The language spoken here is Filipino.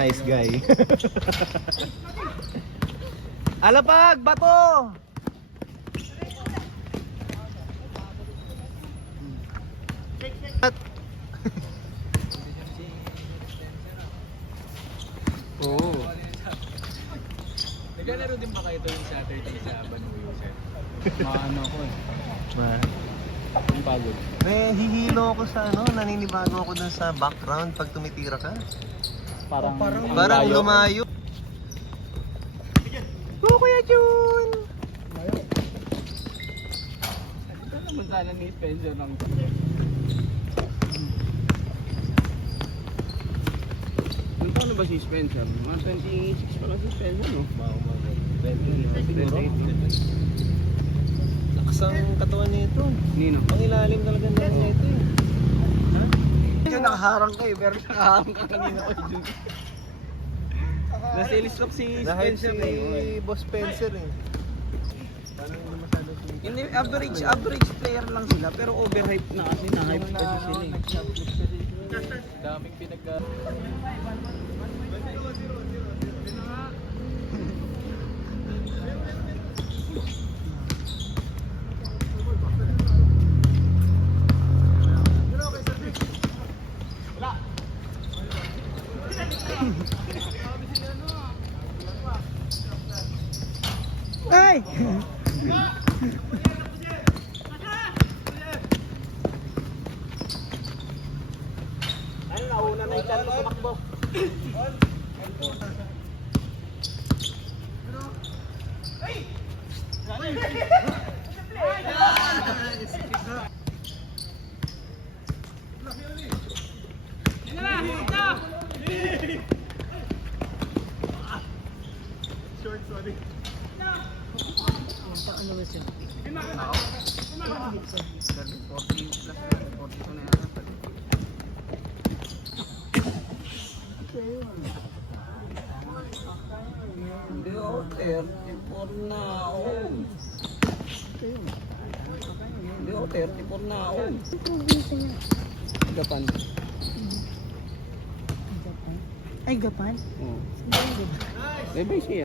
nice guy. Alapag! Bato! Oo. Naglalaro din ba kayo tuwing Saturday sa Banuyo, sir? Maano ko eh. Yung pagod. Hihilo ako sa naninibago ako dun sa background pag tumitira ka. Parang lumayo. Oh, Kuya Jun! Ito naman sana ni Spencer ng... Ilan taon na ba si Spencer? Mga 26 pa lang si Spencer, no? Siguro? Laksang katawan nito. Nino? Ang ilalim talaga na nito eh. Ha? Yung nakaharang ka eh, pero nakaharang ka kanina ko dun. Nasa ilistok si Dahil Spencer si eh. Boss Spencer eh. Hindi, average player lang sila, pero overhype na kasi, na-hype kasi sila eh. Daming pinag... Ay! Ano, nauna na ikan mo tumakbo. Ano ba siya? 40 plus 42 na yata. Hindi ako 34 na ako. Hindi ako 34 na ako. Gapan. Gapan? Ay, Gapan? Oo. Saan ba yung Gapan? May base siya.